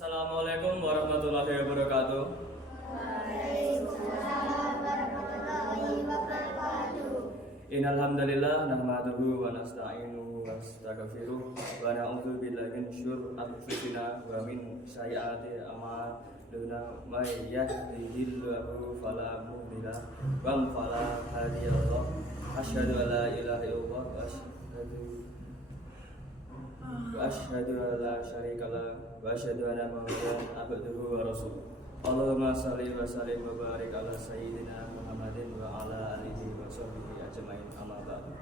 Assalamualaikum warahmatullahi wabarakatuh. Waalaikumsalam warahmatullahi wabarakatuh. Innal hamdalillah nahmaduhu wa nasta'inuhu wa nastaghfiruh wa na'udzu billahi min syururi anfusina wa min sayyiati a'malina may yahdihillahu fala mudilla lahu wa fala hadiya lahu. Asyhadu an la ilaha illallah wa asyhadu an la syarika lahu wa asyhadu anna Muhammadan abduhu wa rasuluh. Allahumma shalli wa sallim wa barik ala sayyidina Muhammadin wa ala alihi wa sahbihi ajmain, amma ba'du.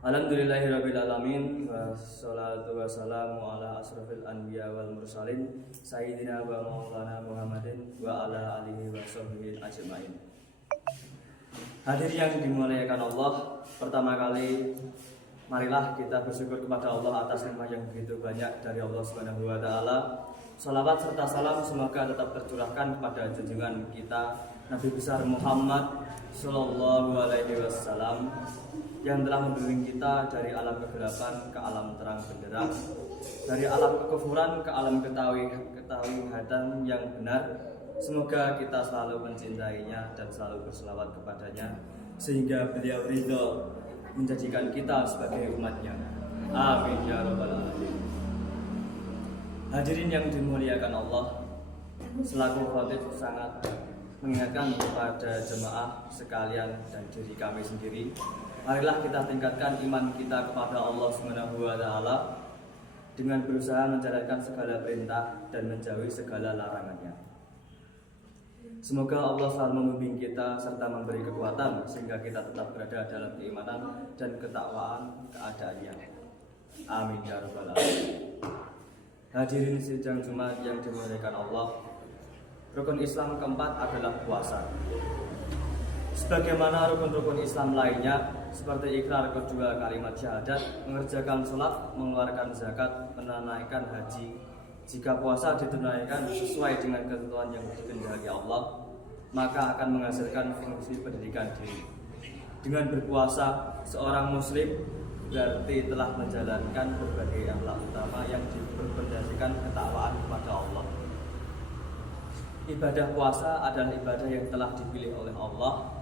Alhamdulillahirabbil alamin wassalatu wassalamu ala asrofil anbiya wal mursalin sayyidina wa maulana Muhammadin wa ala alihi wa sahbihi ajmain. Hadirin yang dimuliakan Allah, pertama kali marilah kita bersyukur kepada Allah atas nikmat yang begitu banyak dari Allah Subhanahu wa taala. Salawat serta salam semoga tetap tercurahkan kepada junjungan kita Nabi besar Muhammad sallallahu alaihi wasallam yang telah membimbing kita dari alam kegelapan ke alam terang benderang, dari alam kekufuran ke alam ketakwihatan yang benar. Semoga kita selalu mencintainya dan selalu berselawat kepadanya sehingga beliau ridho menjadikan kita sebagai umatnya. Amin ya rabbal alamin. Hadirin yang dimuliakan Allah, selaku khatib sangat mengingatkan kepada jemaah sekalian dan diri kami sendiri, marilah kita tingkatkan iman kita kepada Allah Subhanahu wa taala dengan berusaha menjalankan segala perintah dan menjauhi segala larangannya. Semoga Allah selalu membimbing kita serta memberi kekuatan sehingga kita tetap berada dalam keimanan dan ketakwaan keadaannya. Amin ya rabbal alamin. Hadirin sidang Jumat yang dimuliakan Allah, rukun Islam keempat adalah puasa. Sebagaimana rukun-rukun Islam lainnya seperti ikrar kedua kalimat syahadat, mengerjakan sholat, mengeluarkan zakat, menunaikan haji. Jika puasa ditunaikan sesuai dengan ketentuan yang dikehendaki Allah, maka akan menghasilkan fungsi pendidikan diri. Dengan berpuasa, seorang muslim berarti telah menjalankan berbagai akhlak utama yang diberfondasikan ketakwaan kepada Allah. Ibadah puasa adalah ibadah yang telah dipilih oleh Allah,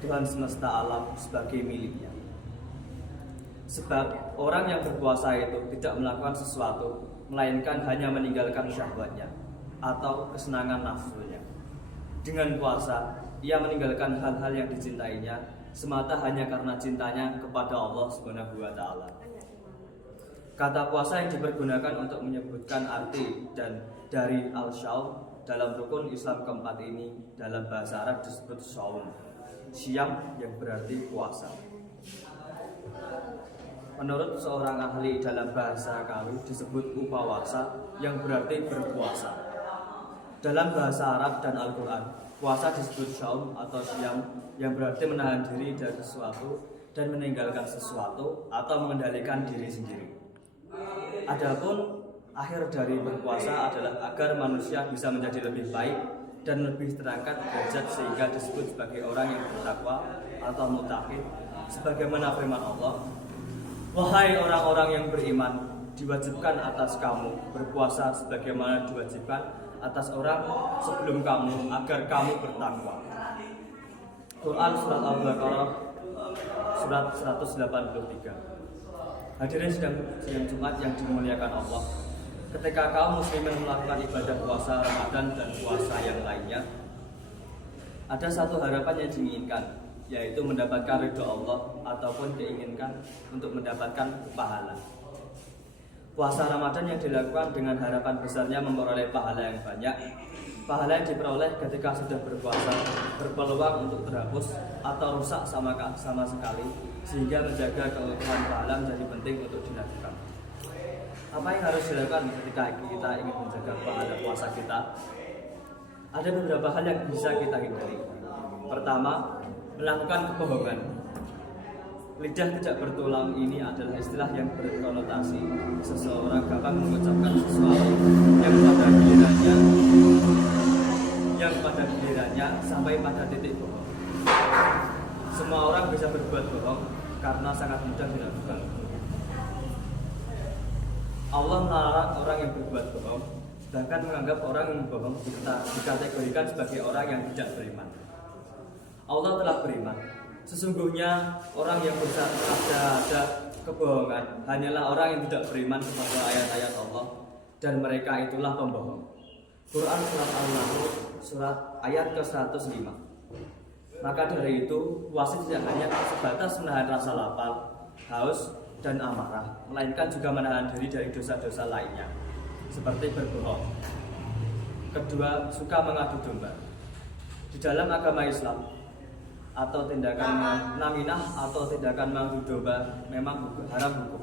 Tuhan semesta alam, sebagai miliknya. Sebab orang yang berpuasa itu tidak melakukan sesuatu melainkan hanya meninggalkan syahwatnya atau kesenangan nafsunya. Dengan puasa, ia meninggalkan hal-hal yang dicintainya semata hanya karena cintanya kepada Allah Subhanahu wa taala. Kata puasa yang dipergunakan untuk menyebutkan arti dan dari al-syaum dalam rukun Islam keempat ini dalam bahasa Arab disebut shaum, syam yang berarti puasa. Menurut seorang ahli dalam bahasa kami disebut upawasa yang berarti berpuasa. Dalam bahasa Arab dan Al-Quran, puasa disebut syaum atau syam yang berarti menahan diri dari sesuatu dan meninggalkan sesuatu atau mengendalikan diri sendiri. Adapun akhir dari berpuasa adalah agar manusia bisa menjadi lebih baik dan lebih terangkat derajat sehingga disebut sebagai orang yang bertakwa atau mutaqin, sebagaimana firman Allah, wahai orang-orang yang beriman, diwajibkan atas kamu berpuasa sebagaimana diwajibkan atas orang sebelum kamu agar kamu bertakwa. Quran surat Al-Baqarah surat 183. Hadirin sidang Jumat yang dimuliakan Allah, ketika kaum muslimin melakukan ibadah puasa Ramadan dan puasa yang lainnya, ada satu harapan yang diinginkan, yaitu mendapatkan ridho Allah ataupun diinginkan untuk mendapatkan pahala. Puasa Ramadan yang dilakukan dengan harapan besarnya memperoleh pahala yang banyak. Pahala yang diperoleh ketika sudah berpuasa berpeluang untuk terhapus atau rusak sama sekali, sehingga menjaga keutuhan pahala menjadi penting untuk dilakukan. Apa yang harus dilakukan ketika kita ingin menjaga pahala puasa kita? Ada beberapa hal yang bisa kita hindari. Pertama, melakukan kebohongan. Lidah tidak bertulang ini adalah istilah yang berkonotasi seseorang gampang mengucapkan sesuatu yang pada gilirannya sampai pada titik bohong. Semua orang bisa berbuat bohong karena sangat mudah dilakukan. Allah melarang orang yang berbuat bohong, bahkan menganggap orang yang bohong dikategorikan sebagai orang yang tidak beriman. Allah telah beriman. Sesungguhnya orang yang ada kebohongan hanyalah orang yang tidak beriman kepada ayat-ayat Allah, dan mereka itulah pembohong. Quran surat Al-Nahl surat ayat ke-105. Maka dari itu puasa tidak hanya sebatas menahan rasa lapar, haus, dan amarah, melainkan juga menahan diri dari dosa-dosa lainnya, seperti berbohong. Kedua, suka mengadu domba. Di dalam agama Islam, atau tindakan naminah atau tindakan mengadu domba memang haram hukum.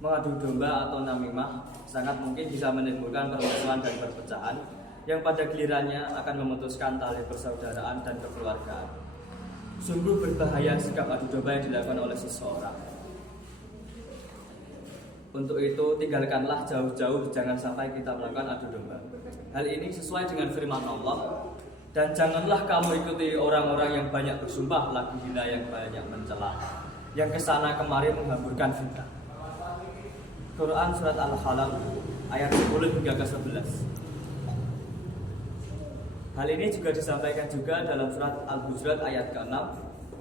Mengadu domba atau namimah sangat mungkin bisa menimbulkan permusuhan dan perpecahan yang pada gilirannya akan memutuskan tali persaudaraan dan kekeluargaan. Sungguh berbahaya sikap adu domba yang dilakukan oleh seseorang. Untuk itu tinggalkanlah jauh-jauh, jangan sampai kita melakukan adu domba. Hal ini sesuai dengan firman Allah. Dan janganlah kamu ikuti orang-orang yang banyak bersumpah lagi hina yang banyak mencela, yang kesana kemari menghamburkan fitnah. Quran surat Al-Qalam ayat 10 hingga ke-11. Hal ini juga disampaikan juga dalam surat Al-Hujurat ayat ke-6.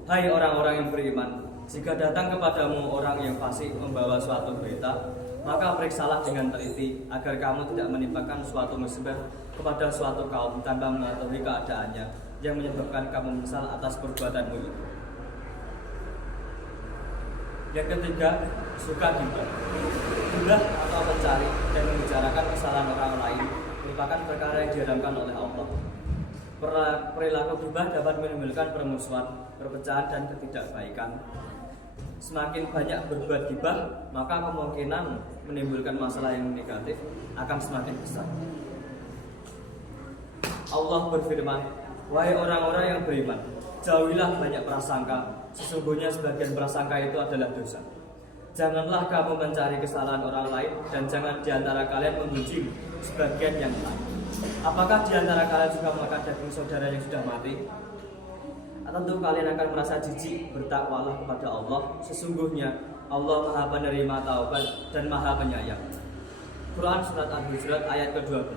Hai orang-orang yang beriman, jika datang kepadamu orang yang fasik membawa suatu berita, maka periksalah dengan teliti agar kamu tidak menimpakan suatu musibah kepada suatu kaum tanpa mengetahui keadaannya yang menyebabkan kamu menyesal atas perbuatanmu itu. Yang ketiga, suka ghibah. Ghibah atau mencari dan membicarakan kesalahan orang lain merupakan perkara yang diharamkan oleh Allah. Perilaku ghibah dapat menimbulkan permusuhan, perpecahan, dan ketidakbaikan. Semakin banyak berbuat ghibah, maka kemungkinan menimbulkan masalah yang negatif akan semakin besar. Allah berfirman, wahai orang-orang yang beriman, jauhilah banyak prasangka. Sesungguhnya sebagian prasangka itu adalah dosa. Janganlah kamu mencari kesalahan orang lain, dan jangan diantara kalian membenci sebagian yang lain. Apakah diantara kalian juga memakan daging saudara yang sudah mati? Tentu kalian akan merasa jijik. Bertakwalah kepada Allah. Sesungguhnya Allah Maha Penerima Taubat dan Maha Penyayang. Quran surat Al-Hujurat ayat ke-12.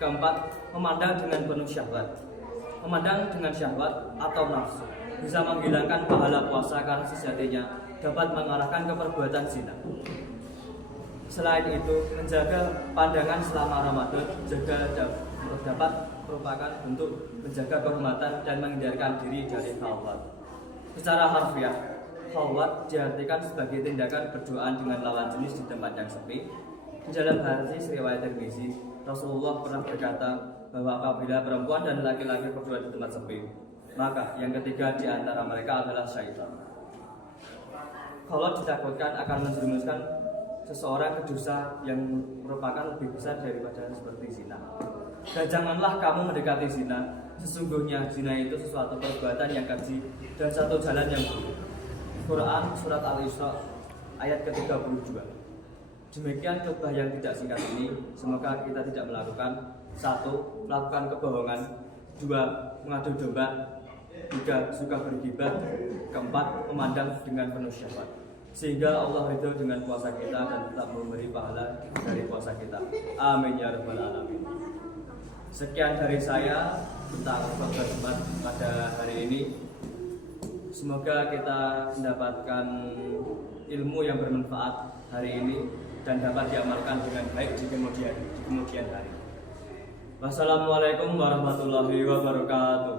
Keempat, memandang dengan penuh syahwat. Memandang dengan syahwat atau nafsu bisa menghilangkan pahala puasa karena sejatinya dapat mengarahkan ke perbuatan zina. Selain itu, menjaga pandangan selama Ramadan juga dapat merupakan bentuk menjaga kehormatan dan menghindarkan diri dari khalwat. Secara harfiah, khalwat diartikan sebagai tindakan berduaan dengan lawan jenis di tempat yang sepi. Di dalam hadis riwayat Tirmizi, Rasulullah pernah berkata bahwa apabila perempuan dan laki-laki berdua di tempat sepi, maka yang ketiga di antara mereka adalah syaitan. Khalwat ditakutkan akan menjerumuskan seseorang ke dosa yang merupakan lebih besar daripada seperti zina. Dan janganlah kamu mendekati zina. Sesungguhnya zina itu sesuatu perbuatan yang keji dan satu jalan yang buruk. Quran surat Al-Isra ayat ke-32. Demikian khutbah yang tidak singkat ini. Semoga kita tidak melakukan 1. Melakukan kebohongan. 2. Mengadu domba. 3. Suka berghibah. 4. Memandang dengan penuh syahwat. Sehingga Allah ridho dengan puasa kita dan tetap memberi pahala dari puasa kita. Amin ya rabbal alamin. Sekian dari saya tentang khutbah Jumat pada hari ini. Semoga kita mendapatkan ilmu yang bermanfaat hari ini dan dapat diamalkan dengan baik di kemudian hari. Wassalamualaikum warahmatullahi wabarakatuh.